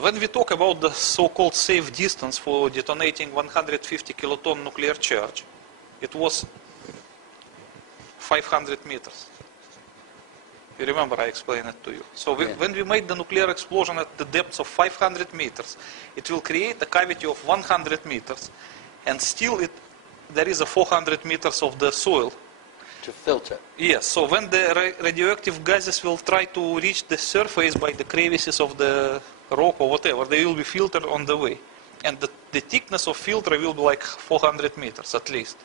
When we talk about the so-called safe distance for detonating 150 kiloton nuclear charge, it was 500 meters. You remember I explained it to you. So when we made the nuclear explosion at the depths of 500 meters, it will create a cavity of 100 meters, and still there is a 400 meters of the soil. To filter. Yes, so when the radioactive gases will try to reach the surface by the crevices of the rock or whatever, they will be filtered on the way. And the thickness of filter will be like 400 meters at least.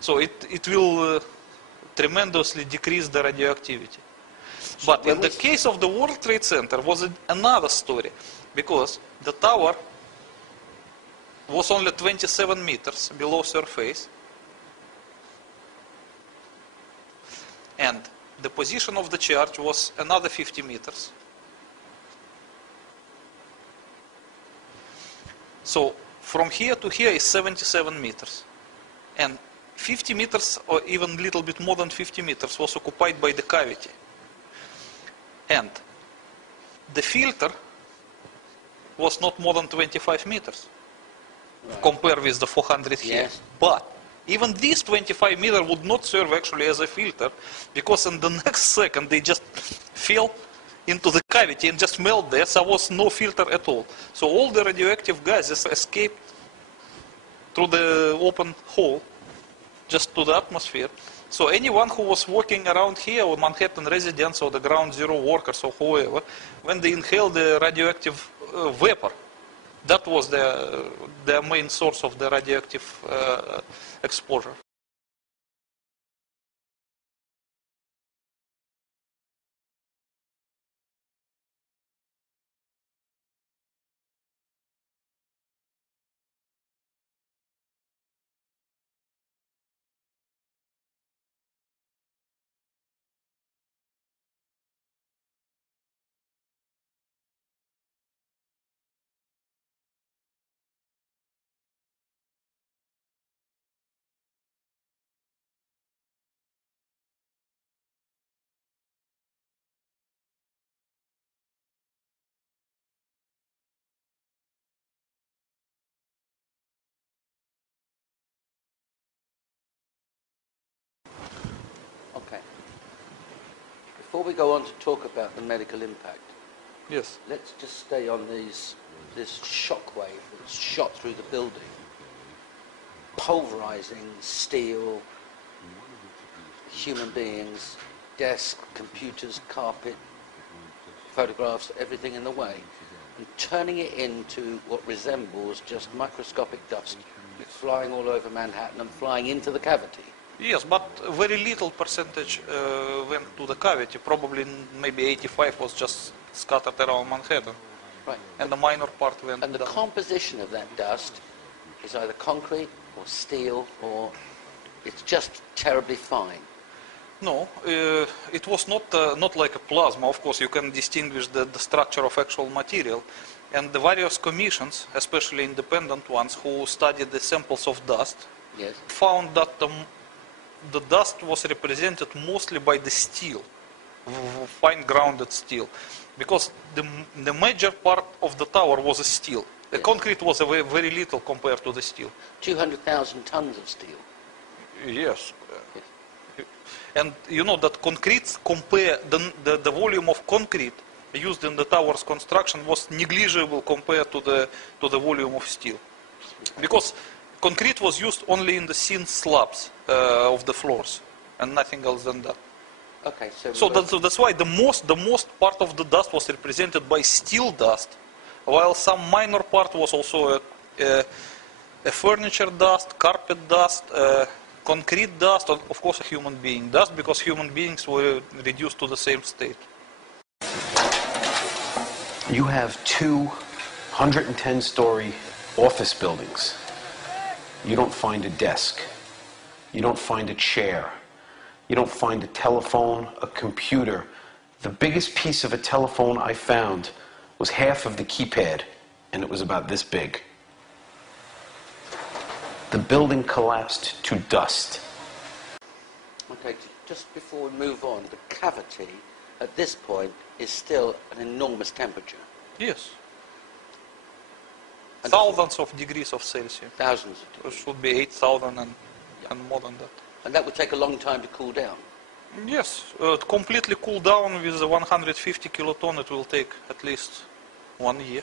So it will tremendously decrease the radioactivity. But in the case of the World Trade Center was another story, because the tower was only 27 meters below surface, and the position of the charge was another 50 meters. So from here to here is 77 meters. And 50 meters, or even a little bit more than 50 meters, was occupied by the cavity. And the filter was not more than 25 meters, compared with the 400 here. Yes. But even this 25 meter would not serve actually as a filter, because in the next second they just fell into the cavity and just melt there, so there was no filter at all. So all the radioactive gases escaped through the open hole, just to the atmosphere. So anyone who was walking around here, or Manhattan residents, or the ground zero workers, or whoever, when they inhaled the radioactive vapor, that was their main source of the radioactive exposure. Okay. Before we go on to talk about the medical impact, Yes. let's just stay on this shockwave that's shot through the building, pulverizing steel, human beings, desk, computers, carpet, photographs, everything in the way, and turning it into what resembles just microscopic dust, flying all over Manhattan and flying into the cavity. Yes, but very little percentage went to the cavity. Probably maybe 85 was just scattered around Manhattan. Right. And the minor part went And the down. composition of that dust is either concrete or steel, or it's just terribly fine. No, it was not like a plasma. Of course, you can distinguish the structure of actual material. And the various commissions, especially independent ones, who studied the samples of dust, Yes. found that the dust was represented mostly by the steel, fine grounded steel, because the major part of the tower was a steel. The concrete was very little compared to the steel. 200,000 tons of steel. Yes. And you know that concrete, compare the volume of concrete used in the tower's construction was negligible compared to the volume of steel, because concrete was used only in the thin slabs of the floors, and nothing else than that. Okay, So that's why the most part of the dust was represented by steel dust, while some minor part was also a furniture dust, carpet dust, concrete dust, and of course a human being dust, because human beings were reduced to the same state. You have 210-story office buildings. You don't find a desk. You don't find a chair. You don't find a telephone, a computer. The biggest piece of a telephone I found was half of the keypad, and it was about this big. The building collapsed to dust. Okay, just before we move on, the cavity at this point is still an enormous temperature. Yes. thousands of degrees of Celsius. Thousands. It should be 8,000 and more than that. And that would take a long time to cool down. Yes, completely cool down with the 150 kiloton, it will take at least 1 year.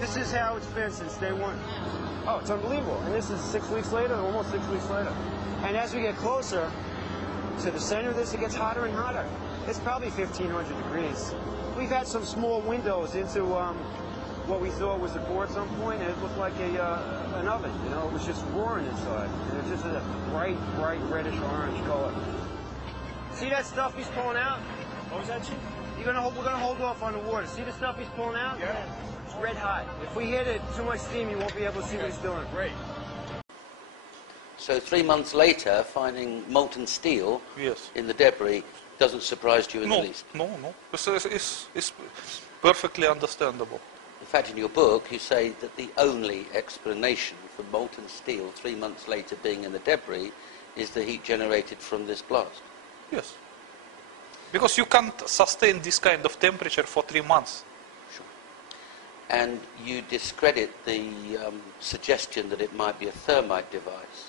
This is how it's been since day one. Oh, it's unbelievable. And this is 6 weeks later, almost 6 weeks later. And as we get closer to the center of this, it gets hotter and hotter. It's probably 1,500 degrees. We've had some small windows into what we thought was a core at some point, and it looked like an oven. You know, it was just roaring inside. And it's just a bright, bright reddish orange color. See that stuff he's pulling out? What was that, Chief? We're gonna hold off on the water. See the stuff he's pulling out? Yeah. It's red hot. If we hit it too much steam, you won't be able to see what he's doing. Great. So 3 months later, finding molten steel Yes. in the debris doesn't surprise you in the least. No. It's perfectly understandable. In fact, in your book, you say that the only explanation for molten steel 3 months later being in the debris is the heat generated from this blast. Yes. Because you can't sustain this kind of temperature for 3 months. Sure. And you discredit the suggestion that it might be a thermite device.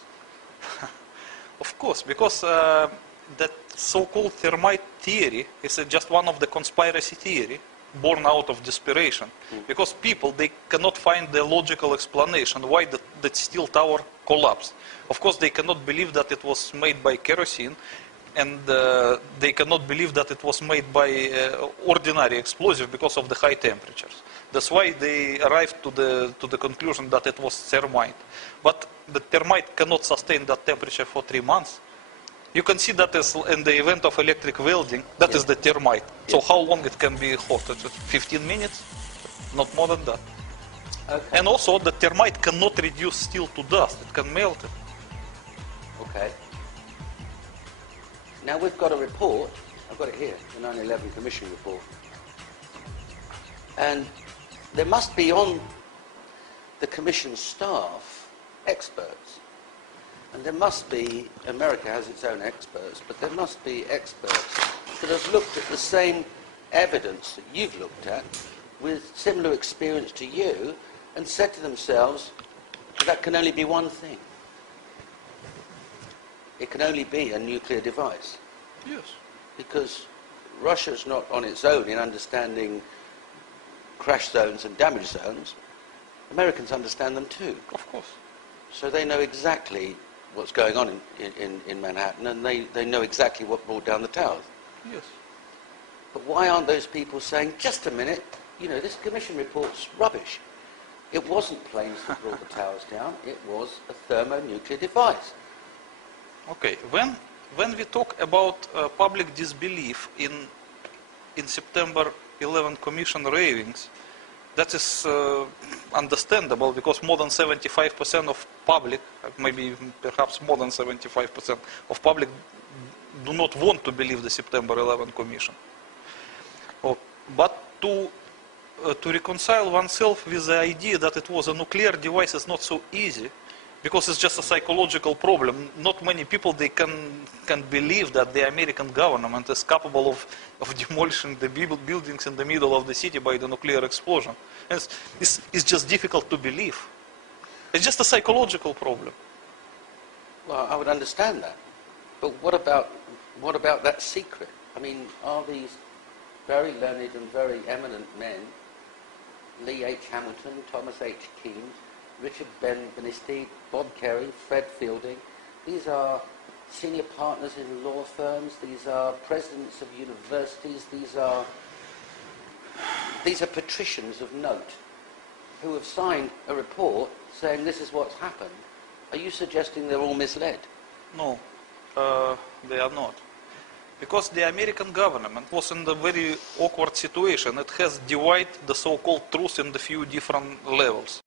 Of course, because that so-called thermite theory is just one of the conspiracy theory born out of desperation. Because people, they cannot find the logical explanation why that steel tower collapsed. Of course, they cannot believe that it was made by kerosene, and they cannot believe that it was made by ordinary explosive because of the high temperatures. That's why they arrived to the conclusion that it was thermite. But the thermite cannot sustain that temperature for 3 months. You can see that is in the event of electric welding, that is the thermite. So how long it can be hot? 15 minutes? Not more than that. Okay. And also the thermite cannot reduce steel to dust, it can melt it. Okay. Now we've got a report, I've got it here, the 9/11 Commission report. And there must be on the Commission staff experts. And there must be, America has its own experts, but there must be experts that have looked at the same evidence that you've looked at with similar experience to you and said to themselves, that can only be one thing. It can only be a nuclear device. Yes. Because Russia's not on its own in understanding crash zones and damage zones. Americans understand them too. Of course. So they know exactly what's going on in Manhattan, and they know exactly what brought down the towers. Yes. But why aren't those people saying, just a minute, you know, this commission report's rubbish. It wasn't planes that brought the towers down, it was a thermonuclear device. Okay, when we talk about public disbelief in September 11 Commission ravings, that is understandable because more than 75% of public, maybe even perhaps more than 75% of public do not want to believe the September 11 Commission. But to reconcile oneself with the idea that it was a nuclear device is not so easy, because it's just a psychological problem. Not many people, they can believe that the American government is capable of demolishing the buildings in the middle of the city by the nuclear explosion. It's just difficult to believe. It's just a psychological problem. Well, I would understand that. But what about that secret? I mean, are these very learned and very eminent men, Lee H. Hamilton, Thomas H. Keynes, Richard Benisti, Bob Kerry, Fred Fielding, these are senior partners in law firms, these are presidents of universities, these are patricians of note who have signed a report saying this is what's happened. Are you suggesting they're all misled? No, they are not. Because the American government was in a very awkward situation. It has divided the so-called truth in the few different levels.